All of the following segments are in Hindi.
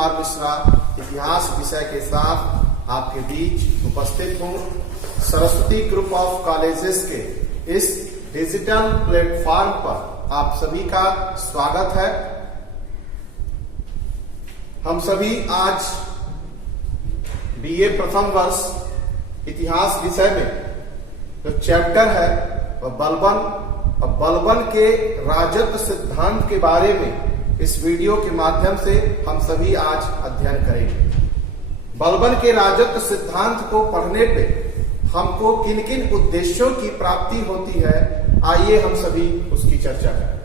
कुमार मिश्रा इतिहास विषय के साथ आपके बीच उपस्थित हूँ। सरस्वती ग्रुप ऑफ कॉलेजेस के इस डिजिटल प्लेटफॉर्म पर आप सभी का स्वागत है। हम सभी आज बीए प्रथम वर्ष इतिहास विषय में जो चैप्टर है वह बलबन के राजत्व सिद्धांत के बारे में इस वीडियो के माध्यम से हम सभी आज अध्ययन करेंगे। बलबन के राजत्व सिद्धांत को पढ़ने पे हमको किन किन उद्देश्यों की प्राप्ति होती है, आइए हम सभी उसकी चर्चा करें।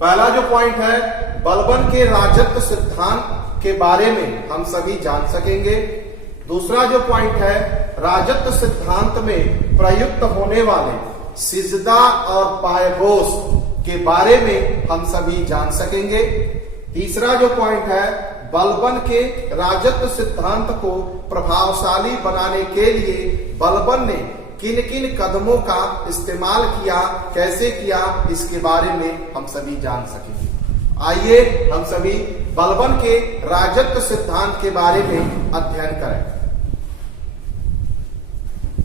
पहला जो पॉइंट है, बलबन के राजत्व सिद्धांत के बारे में हम सभी जान सकेंगे। दूसरा जो पॉइंट है, राजत्व सिद्धांत में प्रयुक्त होने वाले सिजदा और पायगोश के बारे में हम सभी जान सकेंगे। तीसरा जो पॉइंट है, बलबन के राजत्व सिद्धांत को प्रभावशाली बनाने के लिए बलबन ने किन किन कदमों का इस्तेमाल किया, कैसे किया, इसके बारे में हम सभी जान सकेंगे। आइए हम सभी बलबन के राजत्व सिद्धांत के बारे में अध्ययन करें।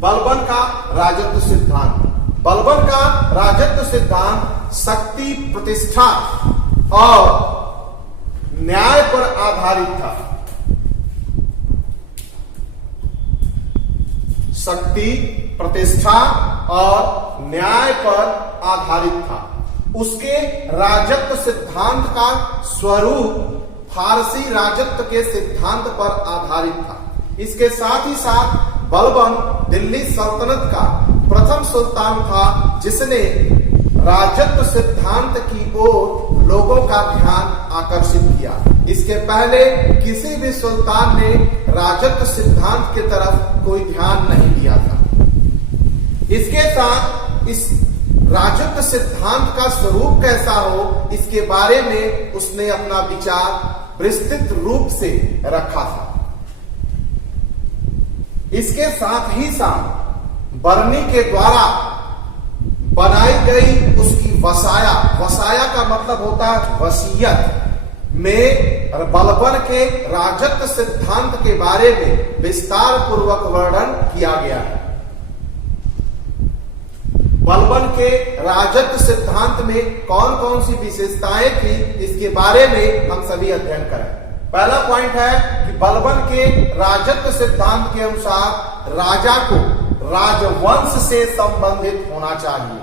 बलबन का राजत्व सिद्धांत। बलबन का राजत्व सिद्धांत शक्ति, प्रतिष्ठा और न्याय पर आधारित था। शक्ति, प्रतिष्ठा और न्याय पर आधारित था। उसके राजत्व सिद्धांत का स्वरूप फारसी राजत्व के सिद्धांत पर आधारित था। इसके साथ ही साथ बलबन दिल्ली सल्तनत का प्रथम सुल्तान था जिसने राजत्व सिद्धांत की ओर लोगों का ध्यान आकर्षित किया। इसके पहले किसी भी सुल्तान ने राजत्व सिद्धांत की तरफ कोई ध्यान नहीं दिया था। इसके साथ इस राजत्व सिद्धांत का स्वरूप कैसा हो, इसके बारे में उसने अपना विचार विस्तृत रूप से रखा था। इसके साथ ही साथ बर्नी के द्वारा बनाई गई उसकी वसाया का मतलब होता है वसीयत में बलबन के राजत्व सिद्धांत के बारे में विस्तार पूर्वक वर्णन किया गया है। बलबन के राजत्व सिद्धांत में कौन कौन सी विशेषताएं थी, इसके बारे में हम सभी अध्ययन करें। पहला पॉइंट है कि बलबन के राजत्व सिद्धांत के अनुसार राजा को राजवंश से संबंधित होना चाहिए।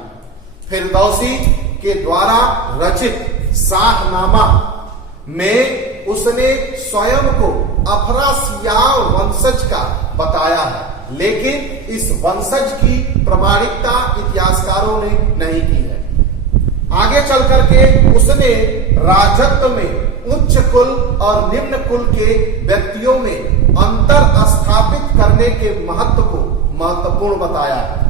फिरदौसी के द्वारा रचित शाहनामा में उसने स्वयं को अफरासियाव वंशज का बताया है, लेकिन इस वंशज की प्रमाणिकता इतिहासकारों ने नहीं की है। आगे चल करके उसने राजत्व में उच्च कुल और निम्न कुल के व्यक्तियों में अंतर स्थापित करने के महत्व को महत्वपूर्ण बताया है।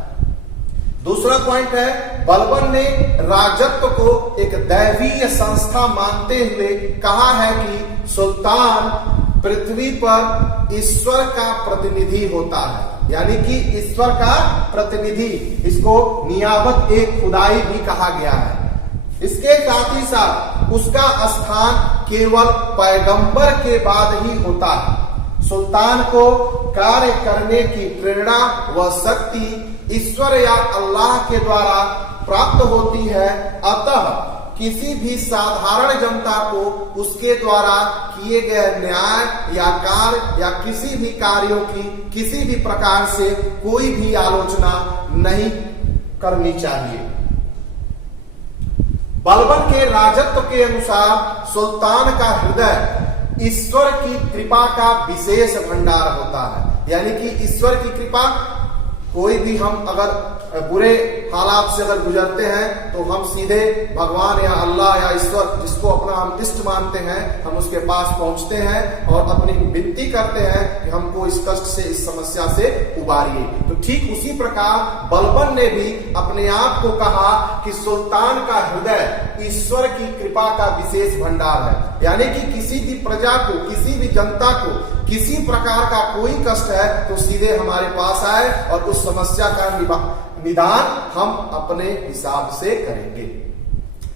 दूसरा पॉइंट है, बलबन ने राजत्व को एक दैवीय संस्था मानते हुए कहा है कि सुल्तान पृथ्वी पर ईश्वर का प्रतिनिधि होता है, यानी कि ईश्वर का प्रतिनिधि, इसको नियाबत एक खुदाई भी कहा गया है। इसके साथ ही साथ उसका स्थान केवल पैगंबर के बाद ही होता है। सुल्तान को कार्य करने की प्रेरणा व शक्ति ईश्वर या अल्लाह के द्वारा प्राप्त होती है। अतः किसी भी साधारण जनता को उसके द्वारा किए गए न्याय या कार्य या किसी भी कार्यों की किसी भी प्रकार से कोई भी आलोचना नहीं करनी चाहिए। बलबन के राजत्व के अनुसार सुल्तान का हृदय ईश्वर की कृपा का विशेष भंडार होता है, यानी कि ईश्वर की कृपा, कोई भी हम अगर बुरे हालात से अगर गुजरते हैं तो हम सीधे भगवान या अल्लाह या ईश्वर, जिसको अपना हम इष्ट मानते हैं, हम उसके पास पहुंचते हैं और अपनी विनती करते हैं कि हमको इस कष्ट से, इस समस्या से उबारिए। तो ठीक उसी प्रकार बलबन ने भी अपने आप को कहा कि सुल्तान का हृदय ईश्वर की कृपा का विशेष भंडार है, यानी कि किसी भी प्रजा को, किसी भी जनता को किसी प्रकार का कोई कष्ट है तो सीधे हमारे पास आए और उस समस्या का निदान हम अपने हिसाब से करेंगे।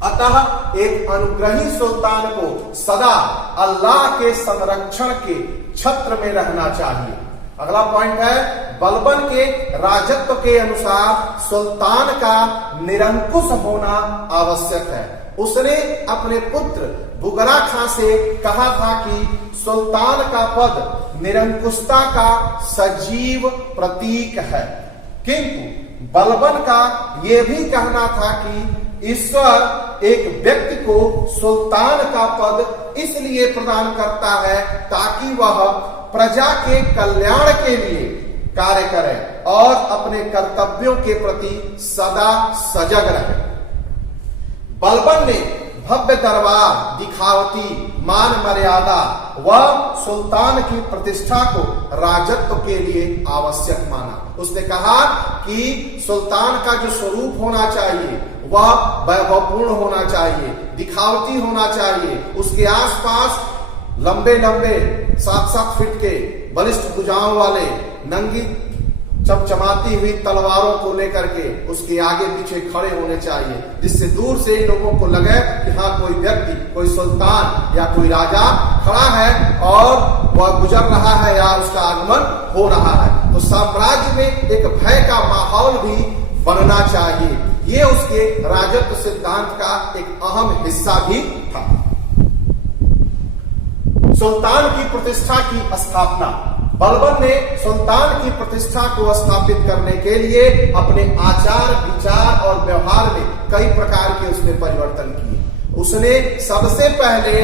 अतः एक अनुग्रही सुल्तान को सदा अल्लाह के संरक्षण के छत्र में रहना चाहिए। अगला पॉइंट है, बलबन के राजत्व के अनुसार सुल्तान का निरंकुश होना आवश्यक है। उसने अपने पुत्र बुगरा खां से कहा था कि सुल्तान का पद निरंकुशता का सजीव प्रतीक है, किंतु बलबन का यह भी कहना था कि ईश्वर एक व्यक्ति को सुल्तान का पद इसलिए प्रदान करता है ताकि वह प्रजा के कल्याण के लिए कार्य करे और अपने कर्तव्यों के प्रति सदा सजग रहे। बलबन ने भव्य दरबार, दिखावती मान मर्यादा व सुल्तान की प्रतिष्ठा को राजत्व के लिए आवश्यक माना। उसने कहा कि सुल्तान का जो स्वरूप होना चाहिए वह वैभवपूर्ण होना चाहिए, दिखावती होना चाहिए, उसके आसपास लंबे लंबे 7-7 फीट के बलिष्ठ भुजाओं वाले नंगी चमचमाती हुई तलवारों को लेकर के उसके आगे पीछे खड़े होने चाहिए, जिससे दूर से ही लोगों को लगे कि हाँ कोई व्यक्ति, कोई सुल्तान या कोई राजा खड़ा है और वह गुजर रहा है या उसका आगमन हो रहा है। तो साम्राज्य में एक भय का माहौल भी बनना चाहिए। ये उसके राजत्व सिद्धांत का एक अहम हिस्सा भी था। सुल्तान की प्रतिष्ठा की स्थापना। बलबन ने सुल्तान की प्रतिष्ठा को स्थापित करने के लिए अपने आचार, विचार और व्यवहार में कई प्रकार के उसने परिवर्तन किए। उसने सबसे पहले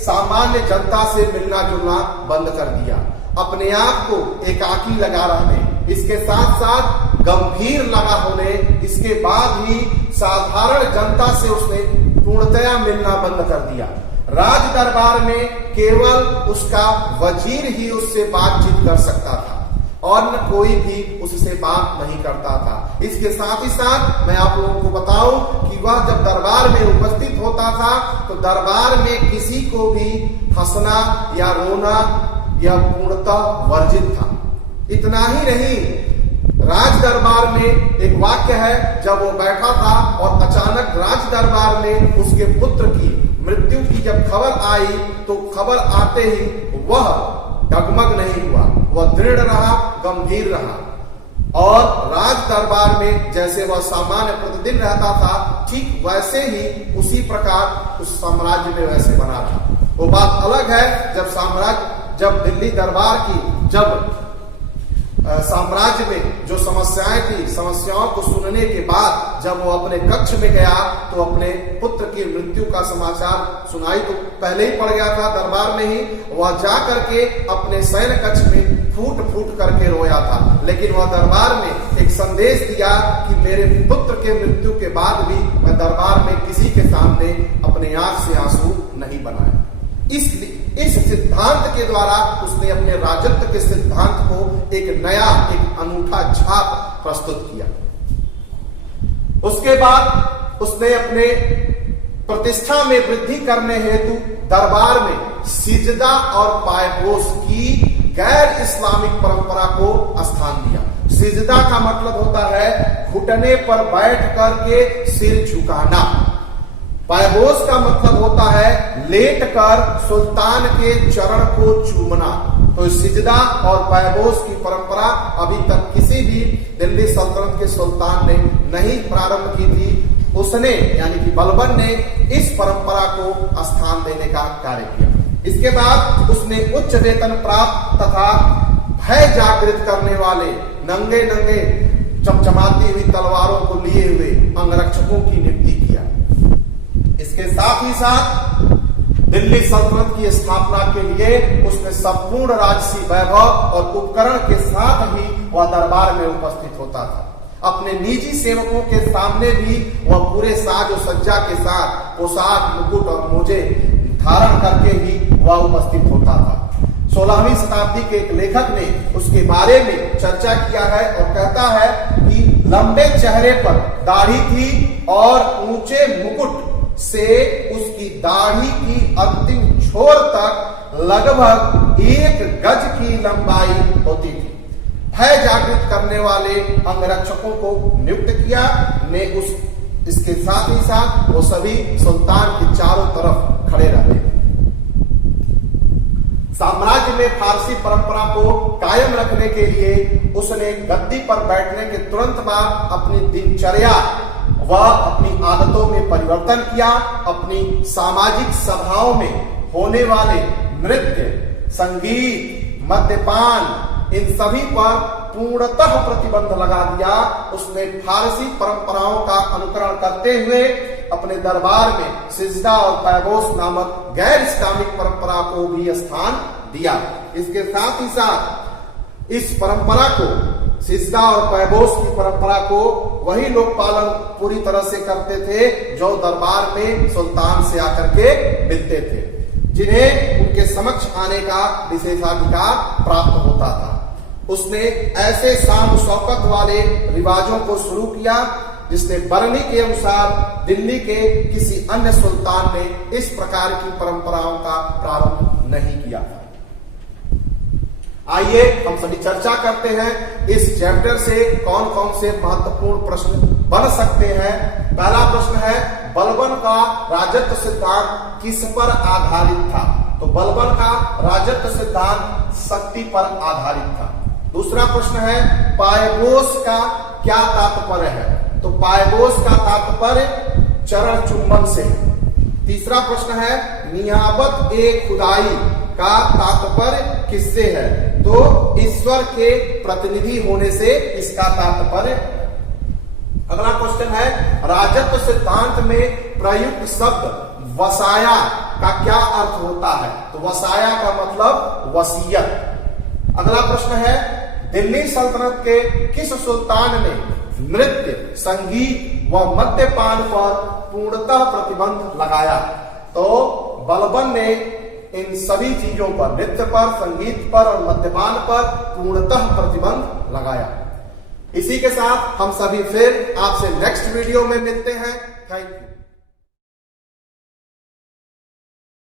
सामान्य जनता से मिलना जुलना बंद कर दिया, अपने आप को एकाकी लगा रहने, इसके साथ साथ गंभीर लगा होने, इसके बाद ही साधारण जनता से उसने पूर्णतया मिलना बंद कर दिया। राज दरबार में केवल उसका वजीर ही उससे बातचीत कर सकता था और न कोई भी उससे बात नहीं करता था। इसके साथ ही साथ मैं आप लोगों को बताऊं कि वह जब दरबार में उपस्थित होता था तो दरबार में किसी को भी हंसना या रोना यह पूर्णतः वर्जित था। इतना ही नहीं, राज दरबार में एक वाक्य है, जब वो बैठा था और अचानक राज दरबार में उसके पुत्र की मृत्यु की जब खबर आई तो खबर आते ही वह डगमग नहीं हुआ, वह दृढ़ रहा, गंभीर रहा और राज दरबार में जैसे वह सामान्य प्रतिदिन रहता था ठीक वैसे ही उसी प्रकार उस साम्राज्य में वैसे बना रहा। वो बात अलग है जब दिल्ली दरबार की साम्राज्य में जो समस्याएं थी, समस्याओं को सुनने के बाद जब वो अपने कक्ष में गया तो अपने पुत्र की मृत्यु का समाचार सुनाई तो पहले ही पड़ गया था दरबार में ही। वह जा करके अपने शयन कक्ष में फूट फूट करके रोया था, लेकिन वह दरबार में एक संदेश दिया कि मेरे पुत्र के मृत्यु के बाद भी मैं दरबार में किसी के सामने अपने आंख से आंसू नहीं बनाया। इस सिद्धांत के द्वारा उसने अपने राजत्व के सिद्धांत को एक नया, एक अनूठा छाप प्रस्तुत किया। उसके बाद उसने अपने प्रतिष्ठा में वृद्धि करने हेतु दरबार में सिजदा और पायपोस की गैर इस्लामिक परंपरा को स्थान दिया। सिजदा का मतलब होता है घुटने पर बैठ करके सिर झुकाना। पायबोस का मतलब होता है लेट कर सुल्तान के चरण को चूमना। तो सिजदा और पायबोस की परंपरा अभी तक किसी भी दिल्ली सल्तनत के सुल्तान ने नहीं प्रारंभ की थी। उसने यानी कि बलबन ने इस परंपरा को स्थान देने का कार्य किया। इसके बाद उसने उच्च वेतन प्राप्त तथा भय जागृत करने वाले नंगे नंगे चमचमाती हुई तलवारों को लिए हुए अंगरक्षकों की नियुक्ति किया। इसके साथ ही साथ दिल्ली सल्तनत की स्थापना के लिए उसने संपूर्ण राजसी वैभव और उपकरण के साथ ही वह दरबार में उपस्थित होता था। अपने निजी सेवकों के सामने भी वह पूरे साज और सज्जा के साथ पोशाक, मुकुट और मोजे धारण करके ही वह उपस्थित होता था। 16वीं शताब्दी के एक लेखक ने उसके बारे में चर्चा किया है और कहता है कि लंबे चेहरे पर दाढ़ी थी और ऊंचे मुकुट से उसकी दाढ़ी की अंतिम छोर तक लगभग 1 गज की लंबाई होती थी। भय जागृत करने वाले अंगरक्षकों को नियुक्त किया। ने उस इसके साथ ही साथ वो सभी सुल्तान के चारों तरफ खड़े रहते थे। साम्राज्य में फारसी परंपरा को कायम रखने के लिए उसने गद्दी पर बैठने के तुरंत बाद अपनी दिनचर्या व अपनी आदतों में परिवर्तन किया। अपनी सामाजिक सभाओं में होने वाले नृत्य, संगीत, मद्यपान, इन सभी पर पूर्णतः प्रतिबंध लगा दिया। उसने फारसी परंपराओं का अनुकरण करते हुए अपने दरबार में सिजदा और पैगोस नामक गैर इस्लामिक परंपरा को भी स्थान दिया। इसके साथ ही साथ इस परंपरा को, सिजदा और पैगोस की परंपरा को, वही लोग पालन पूरी तरह से करते थे जो दरबार में सुल्तान से आकर के मिलते थे, जिन्हें उनके समक्ष आने का विशेषाधिकार प्राप्त होता था। उसने ऐसे शान शौकत वाले रिवाजों को शुरू किया जिसने बरनी के अनुसार दिल्ली के किसी अन्य सुल्तान ने इस प्रकार की परंपराओं का प्रारंभ नहीं किया था। आइए हम सभी चर्चा करते हैं इस चैप्टर से कौन कौन से महत्वपूर्ण प्रश्न बन सकते हैं। पहला प्रश्न है, बलबन का राजत्व सिद्धांत किस पर आधारित था? तो बलबन का राजत्व सिद्धांत शक्ति पर आधारित था। दूसरा प्रश्न है, पायबोस का क्या तात्पर्य है? तो पायबोस का तात्पर्य चरण चुंबन से। तीसरा प्रश्न है, नियाबत ए खुदाई का तात्पर्य किससे है? तो ईश्वर के प्रतिनिधि होने से इसका तात्पर्य। अगला क्वेश्चन है, राजत्व सिद्धांत में प्रयुक्त शब्द वसाया का क्या अर्थ होता है? तो वसाया का मतलब वसीयत। अगला प्रश्न है, दिल्ली सल्तनत के किस सुल्तान ने नृत्य, संगीत व मद्यपान पर पूर्णतः प्रतिबंध लगाया? तो बलबन ने इन सभी चीजों पर, नृत्य पर, संगीत पर और मद्यपान पर पूर्णतः प्रतिबंध लगाया। इसी के साथ हम सभी फिर आपसे नेक्स्ट वीडियो में मिलते हैं। Thank you.